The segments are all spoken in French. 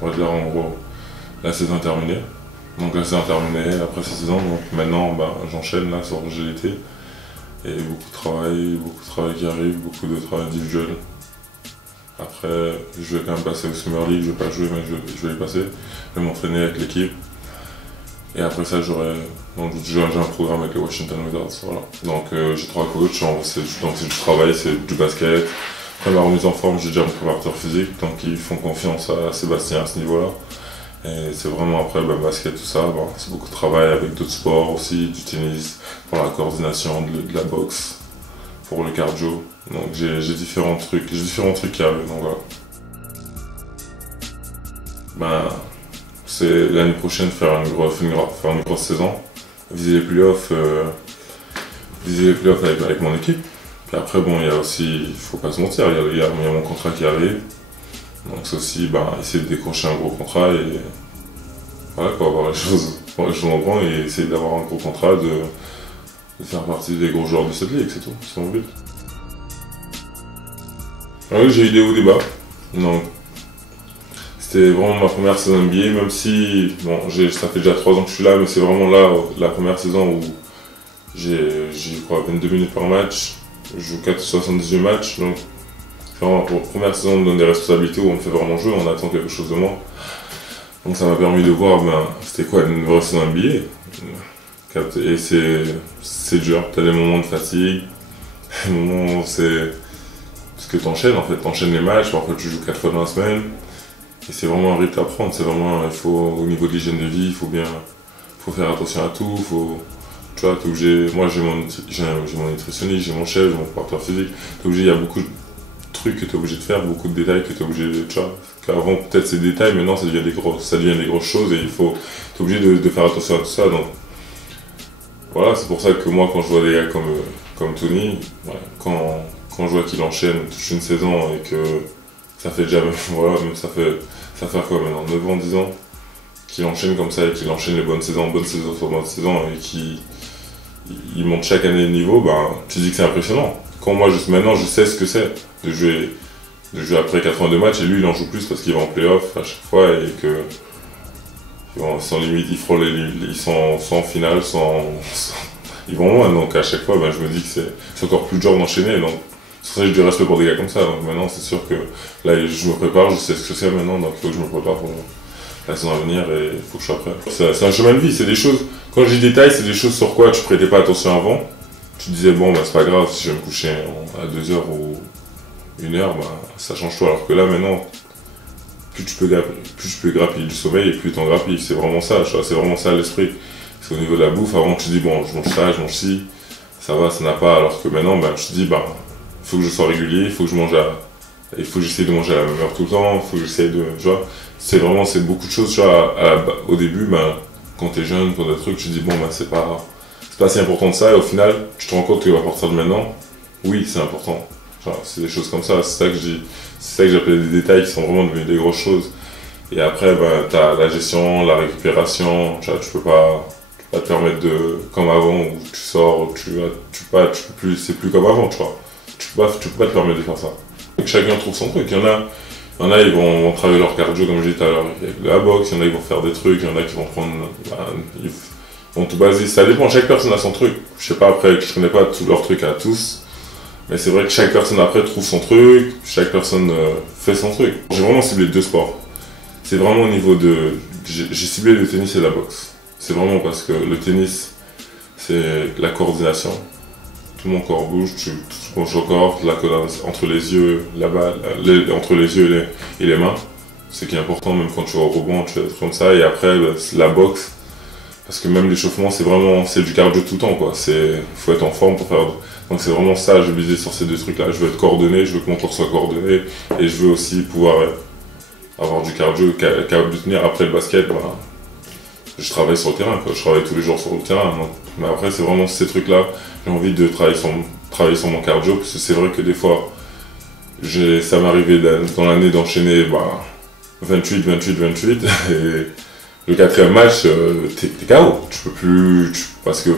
On va dire en gros, la saison est terminée. Donc la saison est terminée après cette saison, donc maintenant j'enchaîne là sur GLT. Et beaucoup de travail qui arrive, beaucoup de travail individuel. Après, je vais quand même passer au Summer League, je vais pas jouer mais je vais y passer. Je vais m'entraîner avec l'équipe. Et après ça, j'ai un programme avec les Washington Wizards. Voilà. Donc j'ai 3 coachs, donc c'est du travail, c'est du basket. Après ma remise en forme, j'ai déjà mon préparateur physique, donc ils font confiance à Sébastien à ce niveau-là. Et c'est vraiment après basket, tout ça, c'est beaucoup de travail avec d'autres sports aussi, du tennis, pour la coordination, de la boxe, pour le cardio. Donc j'ai différents trucs qui arrivent, donc voilà. C'est l'année prochaine faire une grosse saison, viser les playoffs avec mon équipe. Puis après il y a aussi, il faut pas se mentir, il y a mon contrat qui arrive. Donc c'est aussi essayer de décrocher un gros contrat et voilà quoi, avoir les choses en grand et essayer d'avoir un gros contrat, de faire partie des gros joueurs de cette ligue, c'est tout, c'est mon but. Alors oui, j'ai eu des hauts, des bas. Donc c'était vraiment ma première saison NBA, même si ça fait déjà 3 ans que je suis là, mais c'est vraiment là la première saison où j'ai 22 minutes par match, je joue 78 matchs, donc vraiment pour la première saison on me donne des responsabilités où on me fait vraiment jouer, on attend quelque chose de moi. Donc ça m'a permis de voir c'était quoi une vraie saison NBA. Et c'est dur, t'as des moments de fatigue, des moments où c'est... Parce que t'enchaînes les matchs, parfois tu joues 4 fois dans la semaine. Et c'est vraiment un rythme à prendre, au niveau de l'hygiène de vie, faut faire attention à tout, tu vois, moi j'ai mon nutritionniste, j'ai mon chef, j'ai mon préparateur physique, il y a beaucoup de trucs que tu es obligé de faire, beaucoup de détails que tu es obligé de, tu vois, qu'avant peut-être c'est des détails, maintenant ça devient des grosses choses et tu es obligé de faire attention à tout ça, donc voilà, c'est pour ça que moi quand je vois des gars comme Tony, quand je vois qu'il enchaîne toute une saison et que ça fait déjà, ça fait quoi maintenant, 9 ans, 10 ans, qu'il enchaîne comme ça et qu'il enchaîne les bonnes saisons sur bonnes saisons et qu'il monte chaque année de niveau, tu dis que c'est impressionnant. Quand moi, maintenant, je sais ce que c'est de jouer après 82 matchs et lui, il en joue plus parce qu'il va en playoff à chaque fois et que sans limite, ils sont en finale, ils vont loin. Donc à chaque fois, je me dis que c'est encore plus dur d'enchaîner. Donc c'est pour ça que j'ai du respect pour des gars comme ça. Donc maintenant, c'est sûr que là, je me prépare, je sais ce que c'est maintenant, donc il faut que je me prépare pour la saison à venir et il faut que je sois prêt. C'est un chemin de vie, c'est des choses, quand je dis détails, c'est des choses sur quoi tu prêtais pas attention avant. Tu disais, c'est pas grave, si je vais me coucher à 2 heures ou 1 heure, ça change tout. Alors que là, maintenant, plus tu peux grappiller du sommeil et plus t'en grappilles. C'est vraiment ça, c'est vraiment ça l'esprit. Parce qu'au niveau de la bouffe, avant, tu dis, je mange ça, je mange ci, ça va, ça n'a pas. Alors que maintenant, tu te dis, il faut que je sois régulier, il faut que j'essaye de manger à la même heure tout le temps, il faut que j'essaye de, tu vois. C'est beaucoup de choses, tu vois, au début, quand t'es jeune, pour des trucs, tu te dis, c'est pas si important de ça, et au final, tu te rends compte qu'à partir de maintenant, oui, c'est important. Genre, c'est des choses comme ça, c'est ça que je dis, c'est ça que j'appelle des détails qui sont vraiment devenus des grosses choses. Et après, t'as la gestion, la récupération, tu vois, tu peux pas te permettre comme avant, où tu sors, c'est plus comme avant, tu vois. Tu peux pas te permettre de faire ça. Donc, chacun trouve son truc, il y en a, ils vont travailler leur cardio, comme je disais tout à l'heure, avec la boxe, il y en a, ils vont faire des trucs, il y en a qui vont prendre, ils vont tout baser, ça dépend, chaque personne a son truc. Je sais pas après, je connais pas tous leurs trucs à tous, mais c'est vrai que chaque personne après trouve son truc, chaque personne fait son truc. J'ai vraiment ciblé 2 sports. C'est vraiment au niveau j'ai ciblé le tennis et la boxe. C'est vraiment parce que le tennis, c'est la coordination. Tout mon corps bouge, tout mon corps, la coordination entre les yeux, la balle, entre les yeux et les mains. Ce qui est important, même quand tu vas au rebond, tu fais des trucs comme ça. Et après, la boxe, parce que même l'échauffement, c'est du cardio tout le temps, quoi. Faut être en forme pour faire. Donc c'est vraiment ça, je visais sur ces 2 trucs-là. Je veux être coordonné, je veux que mon corps soit coordonné, et je veux aussi pouvoir avoir du cardio capable de tenir. Après le basket, je travaille sur le terrain, quoi. Je travaille tous les jours sur le terrain. Donc. Mais après, c'est vraiment ces trucs-là. J'ai envie de travailler sur mon cardio, parce que c'est vrai que des fois, ça m'arrivait dans l'année d'enchaîner 28, et le 4e match, t'es KO. Tu peux plus, parce qu'on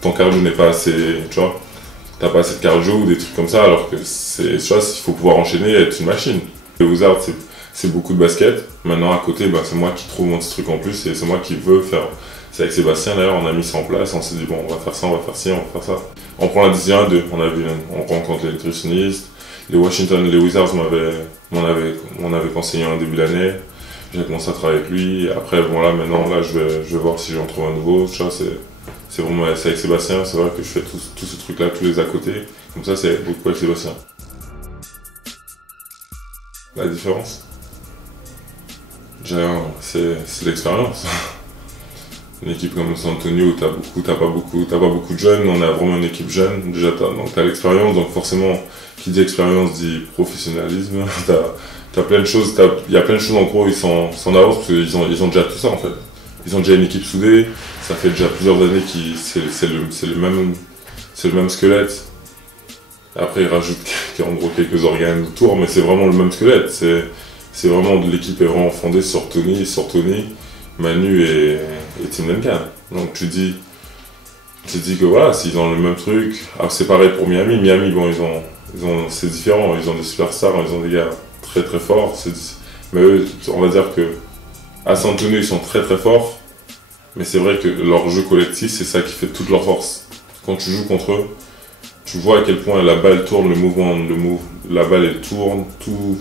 ton cardio n'est pas assez, tu vois, t'as pas assez de cardio ou des trucs comme ça, alors que tu vois, il faut pouvoir enchaîner et être une machine. Les Wizards, c'est beaucoup de basket. Maintenant, à côté, bah, c'est moi qui trouve mon petit truc en plus et c'est moi qui veux faire. C'est avec Sébastien d'ailleurs, on a mis ça en place, on s'est dit bon, on va faire ça, on va faire ci, on va faire ça. On prend la décision à deux, on rencontre les nutritionnistes, les Wizards m'en avaient conseillé en début d'année, j'ai commencé à travailler avec lui, après bon là maintenant, là je vais voir si j'en trouve un nouveau, ça c'est vraiment, c'est avec Sébastien, c'est vrai que je fais tout ce truc là, tous les à côté, comme ça c'est beaucoup avec Sébastien. La différence, c'est l'expérience. Une équipe comme San Antonio où t'as pas beaucoup de jeunes, on a vraiment une équipe jeune, déjà t'as l'expérience, donc forcément, qui dit expérience dit professionnalisme, t'as plein de choses, il y a plein de choses en gros, ils sont en avance parce qu'ils ont déjà tout ça en fait. Ils ont déjà une équipe soudée, ça fait déjà plusieurs années c'est le même squelette. Après ils rajoutent en gros quelques organes autour, mais c'est vraiment le même squelette, c'est vraiment, l'équipe est vraiment fondée sur Tony, Manu et Tim Duncan. Donc tu dis que voilà, s'ils ont le même truc, c'est pareil pour Miami. Miami, bon, c'est différent, ils ont des superstars, ils ont des gars très très forts. Mais eux, on va dire que à San Antonio, ils sont très très forts. Mais c'est vrai que leur jeu collectif, c'est ça qui fait toute leur force. Quand tu joues contre eux, tu vois à quel point la balle tourne, la balle elle tourne, tout.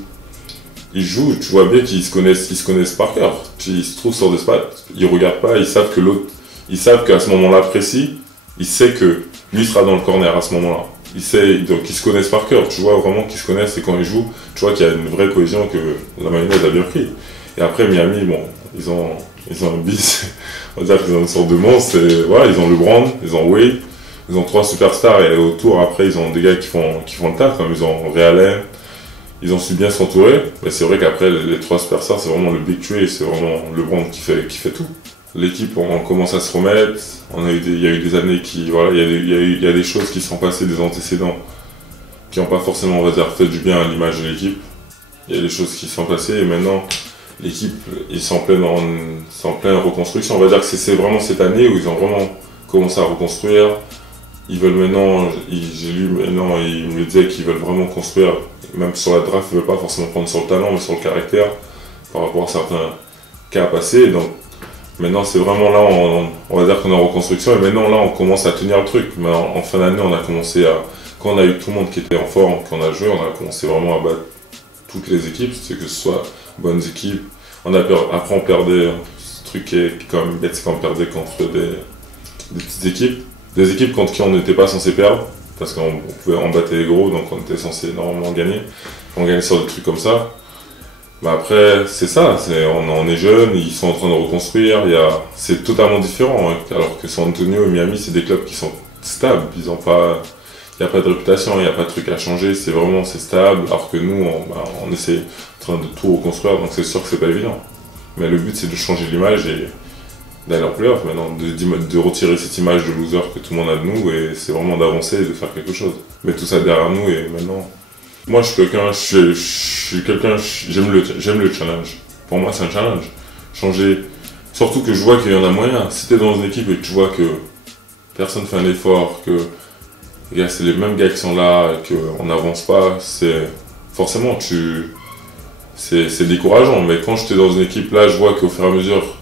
Ils jouent, tu vois bien qu'ils se connaissent par cœur. Ils se trouvent sur des spots, ils regardent pas, ils savent que ils savent qu'à ce moment-là précis, il sait que lui sera dans le corner à ce moment-là. Donc ils se connaissent par cœur, tu vois vraiment qu'ils se connaissent et quand ils jouent, tu vois qu'il y a une vraie cohésion que la mayonnaise a bien pris. Et après Miami, bon, ils ont un bis, on va dire qu'ils ont une sorte de monstre, voilà, ils ont LeBron, ils ont Wade, ils ont 3 superstars et autour après ils ont des gars qui font le taf, comme ils ont Ray Allen. Ils ont su bien s'entourer, mais c'est vrai qu'après les 3 superstars, c'est vraiment le big tree, c'est vraiment LeBron qui fait tout. L'équipe, on commence à se remettre, il y a eu des années voilà, il y a des choses qui sont passées, des antécédents, qui n'ont pas forcément, on va dire, fait du bien à l'image de l'équipe. Il y a des choses qui sont passées et maintenant, l'équipe, ils sont en pleine reconstruction. On va dire que c'est vraiment cette année où ils ont vraiment commencé à reconstruire. Ils veulent maintenant, j'ai lu maintenant, ils me disaient qu'ils veulent vraiment construire, même sur la draft, ils ne veulent pas forcément prendre sur le talent, mais sur le caractère, par rapport à certains cas passés. Donc maintenant, c'est vraiment là, on va dire qu'on est en reconstruction, et maintenant là, on commence à tenir le truc. Mais en fin d'année, on a commencé quand on a eu tout le monde qui était en forme, qu'on a joué, on a commencé vraiment à battre toutes les équipes, c'est que ce soit bonnes équipes. Après, on perdait, ce truc qui est quand même bête, c'est qu'on perdait contre des petites équipes. Des équipes contre qui on n'était pas censé perdre, parce qu'on pouvait en battre les gros, donc on était censé normalement gagner. On gagnait sur des trucs comme ça. Mais après, c'est ça, on est jeunes, ils sont en train de reconstruire, c'est totalement différent. Hein. Alors que San Antonio et Miami, c'est des clubs qui sont stables, il n'y a pas de réputation, il n'y a pas de truc à changer, c'est stable. Alors que nous, on essaie en train de tout reconstruire, donc c'est sûr que c'est pas évident. Mais le but, c'est de changer l'image et d'aller en playoff maintenant, de retirer cette image de loser que tout le monde a de nous et c'est vraiment d'avancer et de faire quelque chose. Mais tout ça derrière nous et maintenant. Moi je suis quelqu'un, j'aime le challenge. Pour moi c'est un challenge. Changer, surtout que je vois qu'il y en a moyen. Si t'es dans une équipe et que tu vois que personne fait un effort, que c'est les mêmes gars qui sont là et qu'on n'avance pas, forcément c'est décourageant. Mais quand j'étais dans une équipe là, je vois qu'au fur et à mesure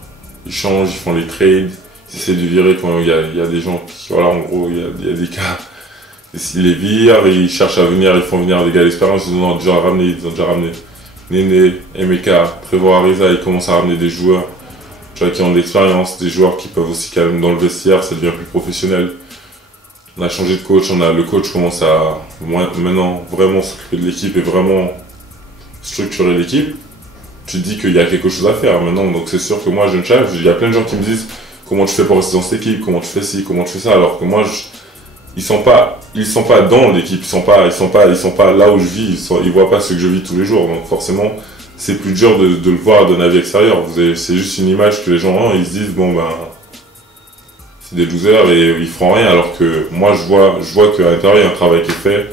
ils changent, ils font les trades, ils essaient de virer quand il y a des gens qui, voilà, en gros, il y a des cas, ils les virent, ils cherchent à venir, ils font venir des gars d'expérience, ils ont déjà ramené Néné, Emeka, Trevor Ariza, ils commencent à ramener des joueurs, tu vois, qui ont de l'expérience, des joueurs qui peuvent aussi calmer dans le vestiaire, ça devient plus professionnel. On a changé de coach, le coach commence à maintenant vraiment s'occuper de l'équipe et vraiment structurer l'équipe. Tu te dis qu'il y a quelque chose à faire maintenant, donc c'est sûr que moi je me challenge. Il y a plein de gens qui me disent comment tu fais pour rester dans cette équipe, comment tu fais ci, comment tu fais ça, alors que moi ils sont pas dans l'équipe, ils sont pas là où je vis, ils voient pas ce que je vis tous les jours, donc forcément c'est plus dur de le voir d'un avis extérieur. C'est juste une image que les gens ont, ils se disent bon ben c'est des losers et ils feront rien, alors que moi je vois qu'à l'intérieur il y a un travail qui est fait,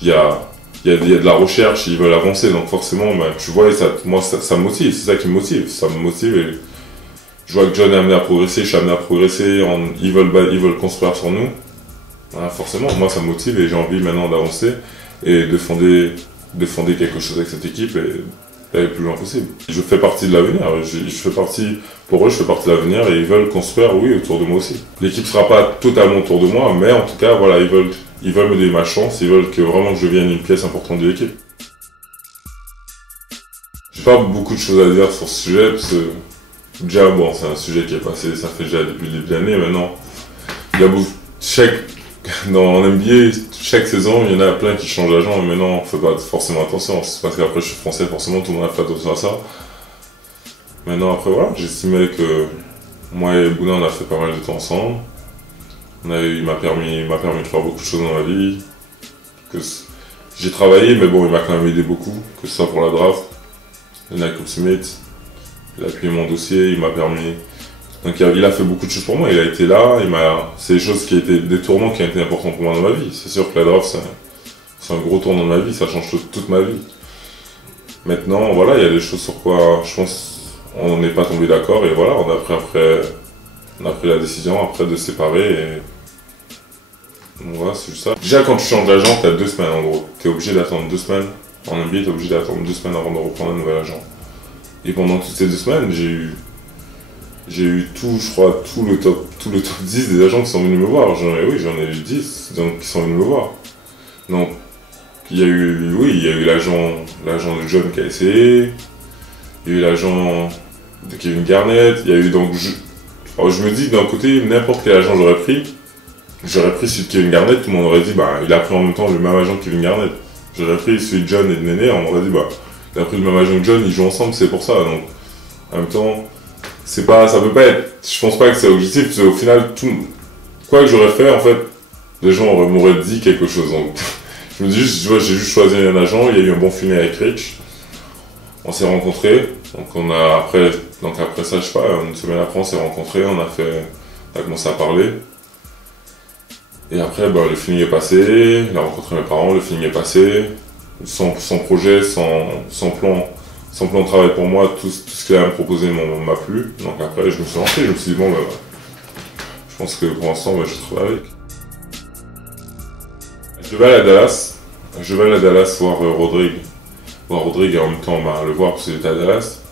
il y a de la recherche, ils veulent avancer, donc forcément, tu vois, moi ça me motive, c'est ça qui me motive, et je vois que John est amené à progresser, je suis amené à progresser, ils veulent construire sur nous, voilà, forcément, moi ça me motive et j'ai envie maintenant d'avancer et de fonder quelque chose avec cette équipe et d'aller le plus loin possible. Je fais partie de l'avenir, je fais partie, pour eux, je fais partie de l'avenir et ils veulent construire, oui, autour de moi aussi. L'équipe sera pas totalement autour de moi, mais en tout cas, voilà, ils veulent me donner ma chance, ils veulent que vraiment que je devienne une pièce importante de l'équipe. J'ai pas beaucoup de choses à dire sur ce sujet, parce que déjà, bon, c'est un sujet qui est passé, ça fait déjà depuis le début de l'année, maintenant, il y a beaucoup, dans NBA, chaque saison, il y en a plein qui changent d'agent, et maintenant, on ne fait pas forcément attention. C'est parce qu'après, je suis français, forcément, tout le monde a fait attention à ça. Maintenant, après, voilà, j'estimais que moi et Bouna, on a fait pas mal de temps ensemble. Il m'a permis de faire beaucoup de choses dans ma vie. J'ai travaillé, mais bon, il m'a quand même aidé beaucoup, que ce soit pour la draft. Nike Smith, il a appuyé mon dossier, il m'a permis. Donc il a fait beaucoup de choses pour moi, il a été là, c'est des choses qui étaient des tournants qui ont été importants pour moi dans ma vie. C'est sûr que la draft c'est un gros tournant de ma vie, ça change toute ma vie. Maintenant voilà, il y a des choses sur quoi je pense on n'est pas tombé d'accord et voilà, on a pris la décision après de se séparer et donc, voilà, c'est juste ça. Déjà quand tu changes d'agent, t'as 2 semaines en gros, t'es obligé d'attendre 2 semaines. En NBA, t'es obligé d'attendre 2 semaines avant de reprendre un nouvel agent. Et pendant toutes ces 2 semaines, j'ai eu je crois, tout le top 10 des agents qui sont venus me voir. J'en ai eu 10 donc, qui sont venus me voir. Donc, il y a eu l'agent de John qui a essayé, il y a eu l'agent de Kevin Garnett, il y a eu donc, alors je me dis d'un côté, n'importe quel agent j'aurais pris celui de Kevin Garnett, tout le monde aurait dit, bah, il a pris en même temps le même agent que Kevin Garnett. J'aurais pris celui de John et de Néné, on m'aurait dit, bah, il a pris le même agent que John, ils jouent ensemble, c'est pour ça. Donc, en même temps, ça peut pas être, je pense pas que c'est objectif, parce qu'au final, quoi que j'aurais fait, en fait, les gens m'auraient dit quelque chose. Donc, je me dis juste, j'ai juste choisi un agent, il y a eu un bon feeling avec Rich. On s'est rencontrés, donc après ça, je sais pas, une semaine après, on s'est rencontrés, on a commencé à parler. Et après, bah, le feeling est passé, il a rencontré mes parents, le feeling est passé. Son projet, son plan de travail pour moi, tout ce qu'il a à me proposer m'a plu. Donc après, je me suis lancé, je me suis dit, bon, bah, je pense que pour l'instant, bah, je travaille avec. Je vais aller à Dallas voir Rodrigue. Et en même temps, bah, le voir parce que j'étais à Dallas.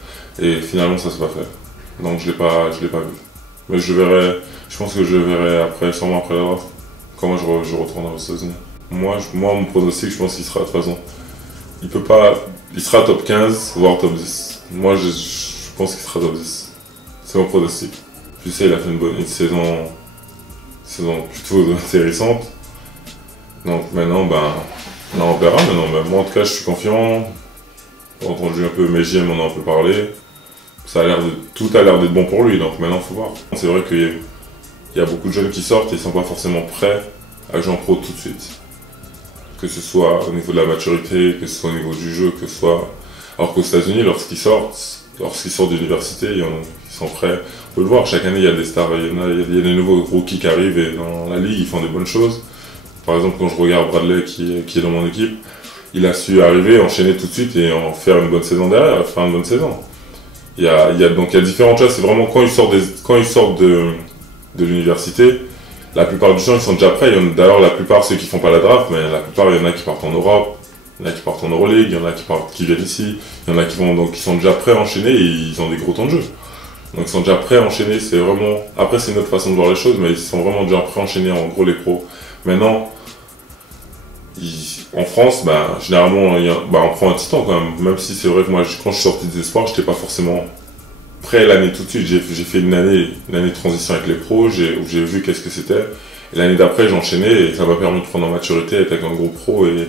Et finalement, ça s'est pas fait. Donc je l'ai pas vu. Mais je pense que je verrai sûrement après la draft. Quand moi je retournerai aux États-Unis. Moi, mon pronostic, je pense qu'il sera de toute façon. Il sera top 15, voire top 10. Moi, je pense qu'il sera top 10. C'est mon pronostic. Je sais, il a fait une saison plutôt intéressante. Donc maintenant, on verra. Maintenant, moi, en tout cas, je suis confiant. J'ai entendu un peu Megiem, on en a un peu parlé. Tout a l'air d'être bon pour lui, donc maintenant, il faut voir. C'est vrai qu'il y a beaucoup de jeunes qui sortent et ils ne sont pas forcément prêts à jouer en pro tout de suite. Que ce soit au niveau de la maturité, que ce soit au niveau du jeu, alors qu'aux États-Unis, lorsqu'ils sortent d'université, ils sont prêts. On peut le voir, chaque année, il y a des stars, il y a des nouveaux rookies qui arrivent et dans la ligue, ils font des bonnes choses. Par exemple, quand je regarde Bradley, qui est dans mon équipe, il a su arriver, enchaîner tout de suite et en faire une bonne saison derrière, faire une bonne saison. Donc il y a différentes choses, c'est vraiment quand ils sortent de l'université, la plupart du temps ils sont déjà prêts. D'ailleurs la plupart ceux qui font pas la draft, mais la plupart il y en a qui partent en Europe, il y en a qui partent en Euroleague, il y en a qui viennent ici, il y en a qui sont déjà prêts à enchaîner et ils ont des gros temps de jeu. Donc ils sont déjà prêts à enchaîner, après c'est une autre façon de voir les choses, mais ils sont vraiment déjà prêts à enchaîner en gros les pros. Maintenant, en France, généralement, on prend un petit temps quand même si c'est vrai que moi, quand je suis sorti des espoirs, j'étais pas forcément prêt l'année tout de suite. J'ai fait une année de transition avec les pros, où j'ai vu qu'est-ce que c'était. Et l'année d'après, j'ai enchaîné et ça m'a permis de prendre en maturité, être avec un gros pro. Et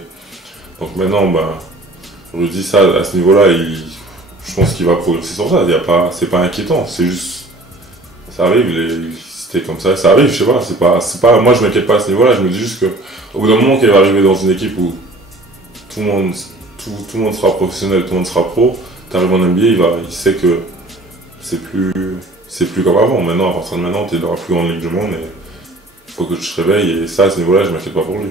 donc maintenant, Rudy, ça, à ce niveau-là, je pense qu'il va progresser sur ça. C'est pas inquiétant, c'est juste, ça arrive, c'était comme ça arrive, je sais pas, c'est pas, moi je m'inquiète pas à ce niveau-là, je me dis juste que au bout d'un moment qu'il va arriver dans une équipe où tout le monde sera professionnel, tout le monde sera pro, t'arrives en NBA, il sait que c'est plus comme avant. Maintenant, à partir de maintenant, t'es dans la plus grande ligue du monde et il faut que tu te réveilles et ça, à ce niveau-là, je m'inquiète pas pour lui.